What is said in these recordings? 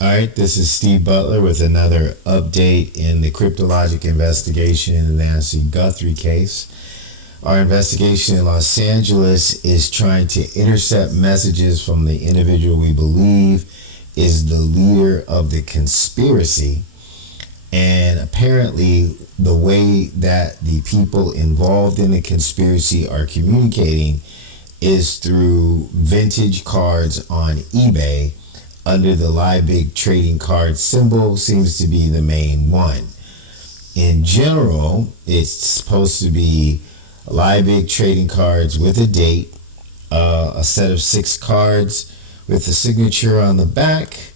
All right, this is Steve Butler with another update in the cryptologic investigation in the Nancy Guthrie case. Our investigation in Los Angeles is trying to intercept messages from the individual we believe is the leader of the conspiracy. And apparently, the way that the people involved in the conspiracy are communicating is through vintage cards on eBay under the Liebig trading card symbol. Seems to be the main one. In general, it's supposed to be Liebig trading cards with a date, a set of 6 cards with a signature on the back,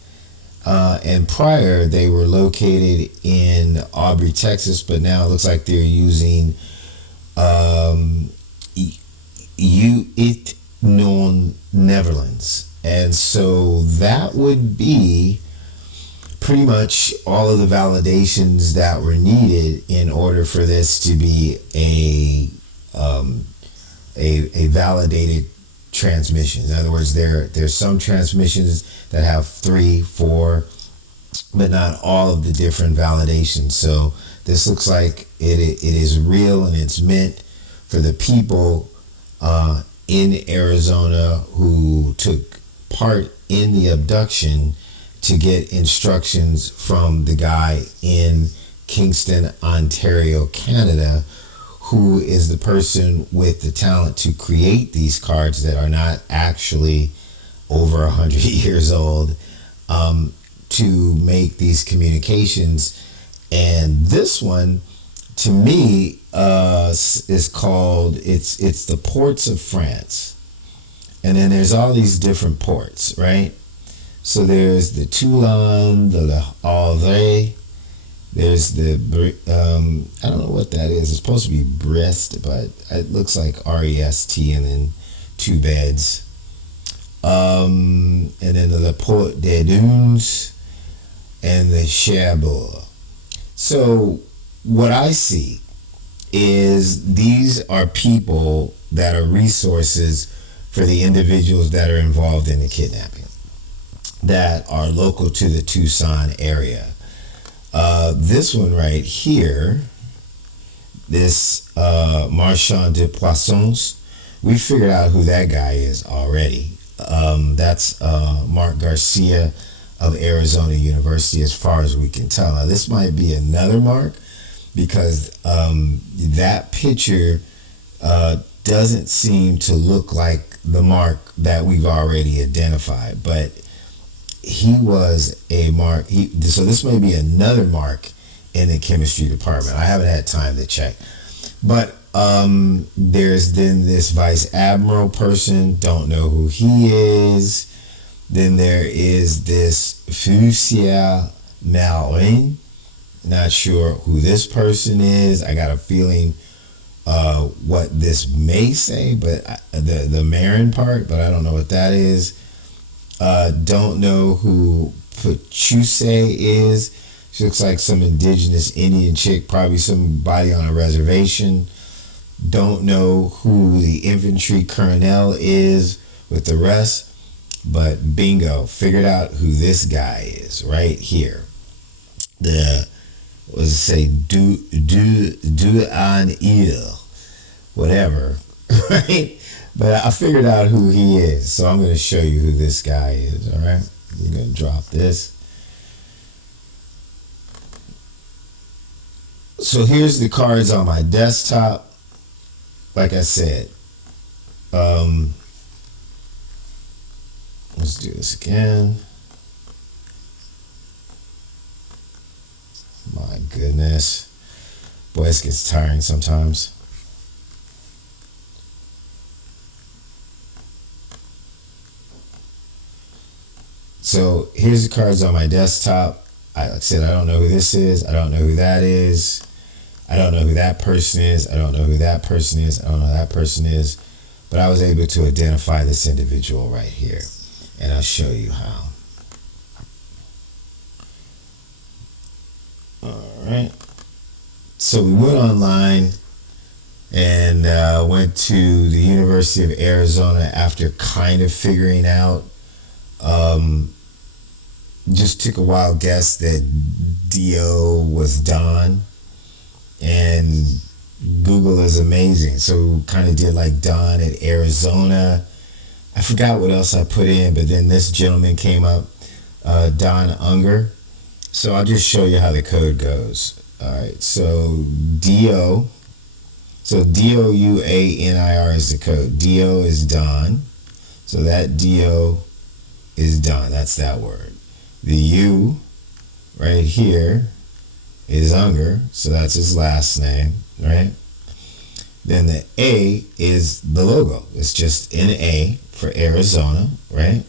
and prior they were located in Aubrey, Texas, but now it looks like they're using Netherlands. And so that would be pretty much all of the validations that were needed in order for this to be a validated transmission. In other words, there's some transmissions that have 3, 4, but not all of the different validations. So this looks like it is real, and it's meant for the people in Arizona who took part in the abduction to get instructions from the guy in Kingston, Ontario, Canada, who is the person with the talent to create these cards that are not actually over 100 years old, to make these communications. And this one, to me, is called, it's the ports of France. And then there's all these different ports, right? So there's the Toulon, the Havre, there's the, I don't know what that is. It's supposed to be Brest, but it looks like R-E-S-T and then 2 beds. And then the Port des Dunes and the Cherbourg. So what I see is these are people that are resources for the individuals that are involved in the kidnapping, that are local to the Tucson area. This one right here, this Marchand de Poissons, we figured out who that guy is already. That's Mark Garcia of Arizona University, as far as we can tell. Now, this might be another Mark, because that picture doesn't seem to look like the Mark that we've already identified, but he was a Mark. So this may be another Mark in the chemistry department. I haven't had time to check, but there's then this vice admiral person. Don't know who he is. Then there is this Fusia Marin. Not sure who this person is. I got a feeling what this may say, but the Marin part, but I don't know what that is. Don't know who Pachuse is. She looks like some indigenous Indian chick, probably somebody on a reservation. Don't know who the infantry colonel is with the rest, but bingo, figured out who this guy is right here. The, what does it say, du an il, whatever, right? But I figured out who he is, so I'm going to show you who this guy is, all right? I'm going to drop this. So here's the cards on my desktop. Like I said, let's do this again. My goodness. Boy, this gets tiring sometimes. So here's the cards on my desktop. Like I said, I don't know who this is. I don't know who that is. I don't know who that person is. I don't know who that person is. I don't know who that person is. But I was able to identify this individual right here. And I'll show you how. All right. So we went online and went to the University of Arizona after kind of figuring out just took a wild guess that Do was Don, and Google is amazing. So kind of did like Don at Arizona. I forgot what else I put in, but then this gentleman came up, Don Unger. So I'll just show you how the code goes. All right, so Do, so DOUANIR is the code. Do is Don. So that Do is Don. That's that word. The U right here is Unger. So that's his last name, right? Then the A is the logo. It's just an A for Arizona, right?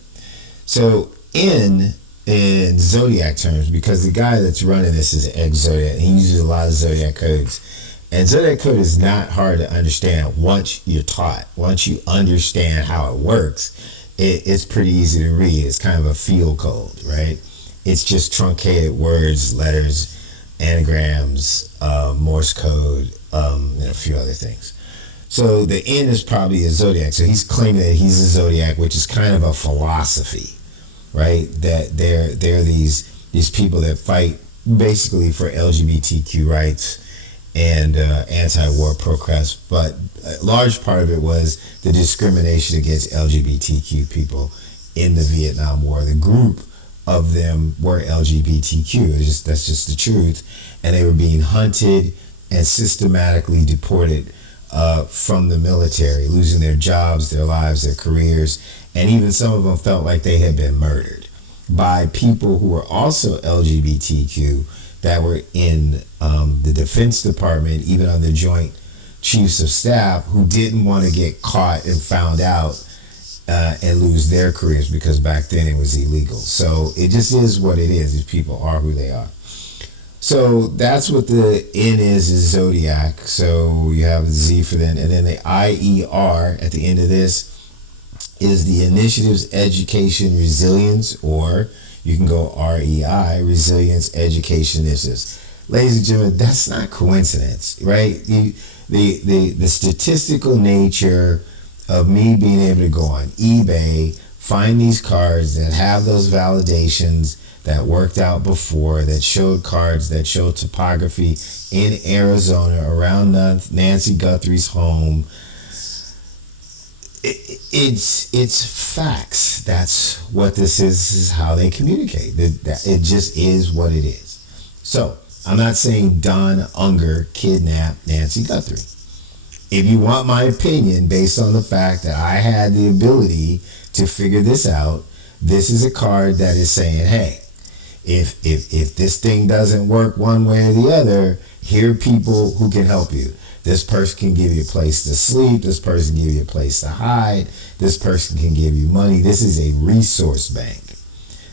So in zodiac terms, because the guy that's running this is ex-zodiac, he uses a lot of zodiac codes. And zodiac code is not hard to understand once you're taught. Once you understand how it works, it's pretty easy to read. It's kind of a feel code, right? It's just truncated words, letters, anagrams, Morse code, and a few other things. So the N is probably a zodiac. So he's claiming that he's a zodiac, which is kind of a philosophy, right? That they're these people that fight basically for LGBTQ rights and anti-war protests, but a large part of it was the discrimination against LGBTQ people in the Vietnam War. The group of them were LGBTQ. That's just the truth, and they were being hunted and systematically deported from the military, losing their jobs, their lives, their careers, and even some of them felt like they had been murdered by people who were also LGBTQ that were in the Defense Department, even on the Joint Chiefs of Staff, who didn't want to get caught and found out and lose their careers, because back then it was illegal. So it just is what it is. These people are who they are. So that's what the N is zodiac. So you have Z for then, and then the IER at the end of this is the Initiatives Education Resilience, or you can go REI, Resilience Education Initiatives. Ladies and gentlemen, that's not coincidence, right? The statistical nature of me being able to go on eBay, find these cards that have those validations that worked out before, that showed cards that showed topography in Arizona around Nancy Guthrie's home. It's facts. That's what this is. This is how they communicate. It just is what it is. So I'm not saying Don Unger kidnapped Nancy Guthrie. If you want my opinion based on the fact that I had the ability to figure this out, this is a card that is saying, hey, if this thing doesn't work one way or the other, here are people who can help you. This person can give you a place to sleep. This person can give you a place to hide. This person can give you money. This is a resource bank.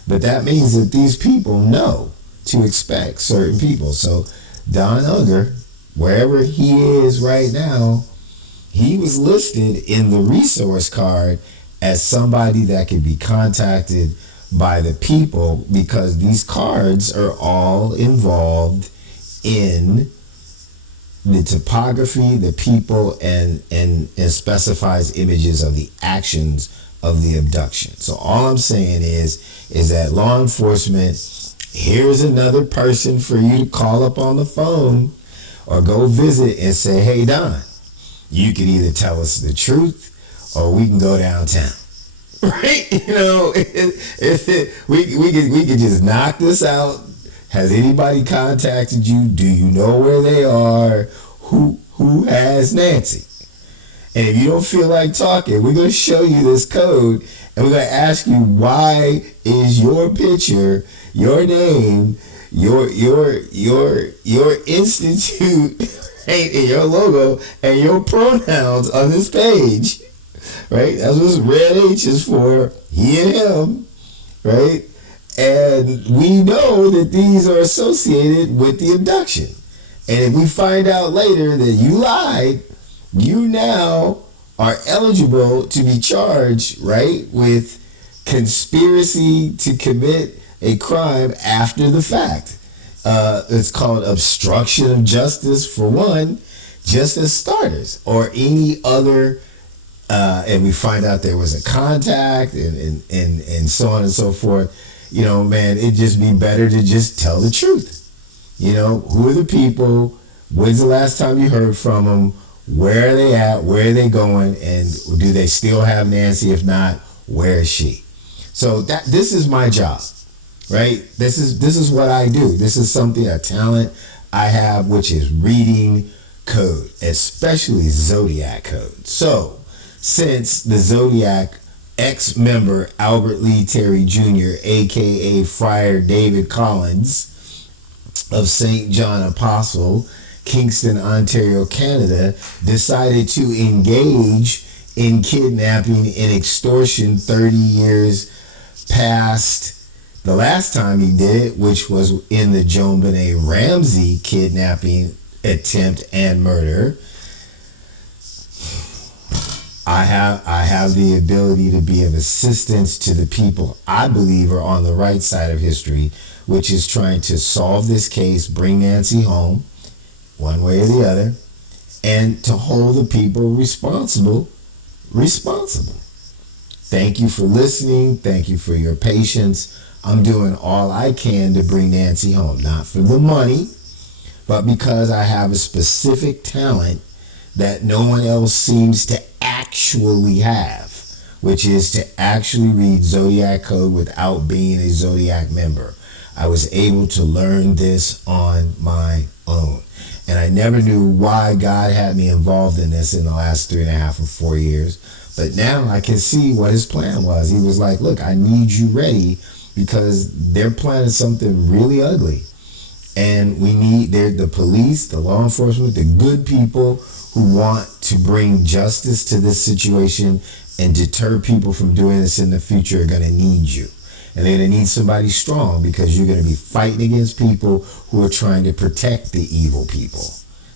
But that means that these people know to expect certain people. So Don Unger, wherever he is right now, he was listed in the resource card as somebody that could be contacted by the people, because these cards are all involved in the topography, the people, and specifies images of the actions of the abduction. So all I'm saying is that law enforcement, here's another person for you to call up on the phone or go visit and say, hey, Don, you can either tell us the truth or we can go downtown. Right? You know, we could just knock this out. Has anybody contacted you? Do you know where they are? Who has Nancy? And if you don't feel like talking, we're going to show you this code, and we're going to ask you, why is your picture, your name, your institute, right, and your logo and your pronouns on this page? Right? That's what red H is for, he and him, right? And we know that these are associated with the abduction. And if we find out later that you lied, you now are eligible to be charged, right, with conspiracy to commit a crime after the fact. It's called obstruction of justice for one, just as starters, or any other. And we find out there was a contact and so on and so forth. Man, it'd just be better to just tell the truth. Who are the people? When's the last time you heard from them? Where are they at? Where are they going? And do they still have Nancy? If not, where is she? So this is my job, right? This is what I do. This is a talent I have, which is reading code, especially Zodiac code. So since the Zodiac ex-member Albert Lee Terry Jr., aka Friar David Collins of St. John Apostle, Kingston, Ontario, Canada, decided to engage in kidnapping and extortion 30 years past the last time he did it, which was in the Joan Benet Ramsey kidnapping attempt and murder. I have the ability to be of assistance to the people I believe are on the right side of history, which is trying to solve this case, bring Nancy home, one way or the other, and to hold the people responsible. Thank you for listening. Thank you for your patience. I'm doing all I can to bring Nancy home, not for the money, but because I have a specific talent that no one else seems to actually have, which is to actually read Zodiac code without being a Zodiac member. I was able to learn this on my own. And I never knew why God had me involved in this in the last 3.5 or 4 years. But now I can see what his plan was. He was like, look, I need you ready because they're planning something really ugly. And we need the police, the law enforcement, the good people who want to bring justice to this situation and deter people from doing this in the future are going to need you. And they're going to need somebody strong because you're going to be fighting against people who are trying to protect the evil people.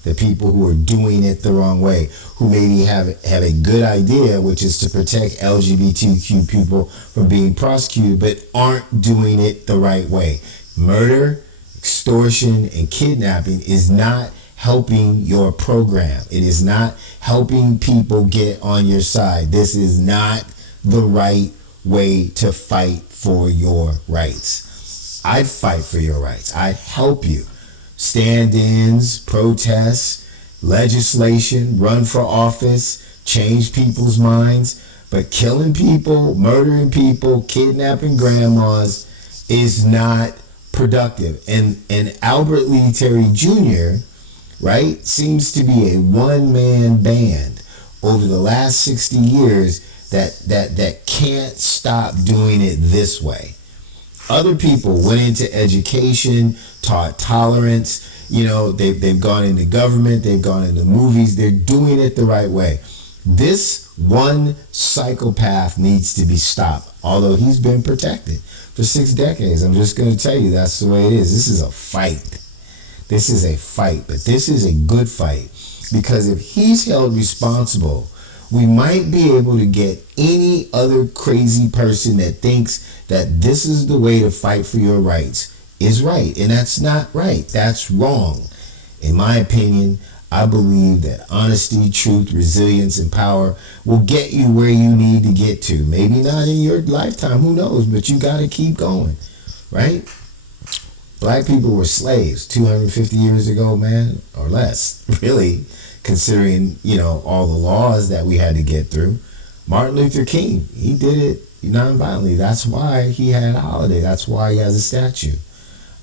The people who are doing it the wrong way, who maybe have a good idea, which is to protect LGBTQ people from being prosecuted, but aren't doing it the right way. Murder, extortion, and kidnapping is not helping your program. It is not helping people get on your side. This is not the right way to fight for your rights. I'd fight for your rights. I'd help you. Stand-ins, protests, legislation, run for office, change people's minds. But killing people, murdering people, kidnapping grandmas is not productive. And Albert Lee Terry Jr., right, seems to be a one-man band over the last 60 years that can't stop doing it this way. Other people went into education, taught tolerance. They've gone into government, they've gone into movies. They're doing it the right way. This one psychopath needs to be stopped, although he's been protected for 6 decades. I'm just going to tell you that's the way it is. This is a fight. This is a fight, but this is a good fight because if he's held responsible, we might be able to get any other crazy person that thinks that this is the way to fight for your rights is right. And that's not right. That's wrong. In my opinion, I believe that honesty, truth, resilience, and power will get you where you need to get to. Maybe not in your lifetime, who knows, but you got to keep going, right? Black people were slaves 250 years ago, man, or less, really, considering, all the laws that we had to get through. Martin Luther King, he did it nonviolently. That's why he had a holiday. That's why he has a statue.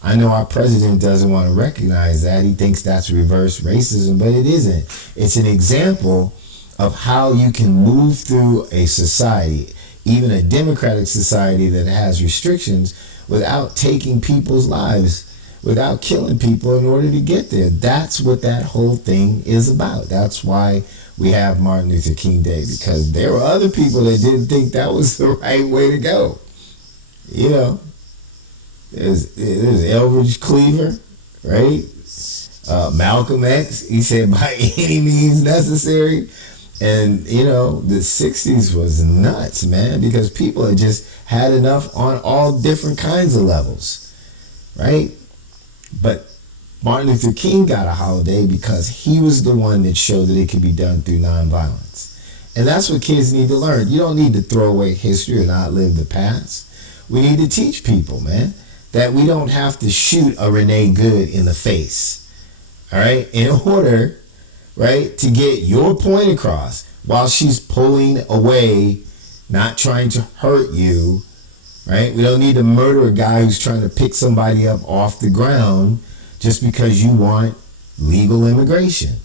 I know our president doesn't want to recognize that. He thinks that's reverse racism, but it isn't. It's an example of how you can move through a society, even a democratic society that has restrictions, without taking people's lives, without killing people in order to get there. That's what that whole thing is about. That's why we have Martin Luther King Day, because there were other people that didn't think that was the right way to go. There's Elbridge Cleaver, right? Malcolm X, he said by any means necessary. And, the 60s was nuts, man, because people had just had enough on all different kinds of levels, right? But Martin Luther King got a holiday because he was the one that showed that it could be done through nonviolence. And that's what kids need to learn. You don't need to throw away history or not live the past. We need to teach people, man, that we don't have to shoot a Renee Good in the face. All right, in order, right, to get your point across while she's pulling away, not trying to hurt you, right? We don't need to murder a guy who's trying to pick somebody up off the ground just because you want legal immigration.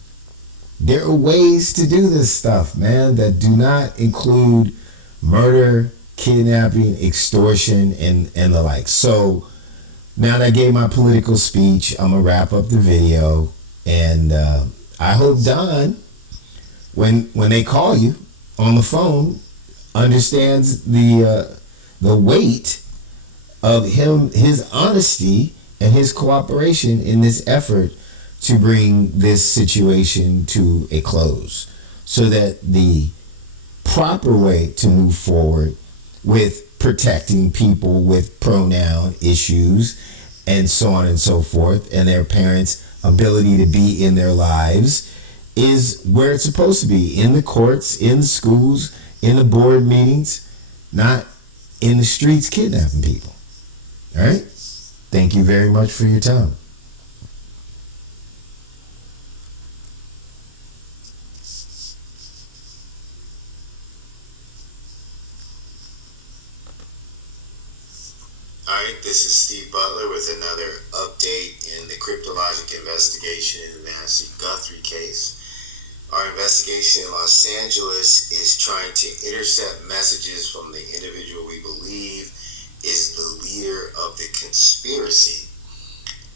There are ways to do this stuff, man, that do not include murder, kidnapping, extortion, and the like. So now that I gave my political speech, I'm going to wrap up the video. And I hope Don, when they call you on the phone, understands the weight of his honesty and his cooperation in this effort to bring this situation to a close, so that the proper way to move forward with protecting people with pronoun issues and so on and so forth, and their parents' ability to be in their lives, is where it's supposed to be, in the courts, in the schools, in the board meetings, not in the streets kidnapping people. All right? Thank you very much for your time. Alright, this is Steve Butler with another update in the cryptologic investigation in the Nancy Guthrie case. Our investigation in Los Angeles is trying to intercept messages from the individual we believe is the leader of the conspiracy.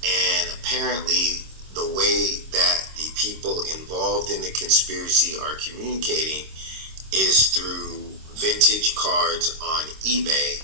And apparently the way that the people involved in the conspiracy are communicating is through vintage cards on eBay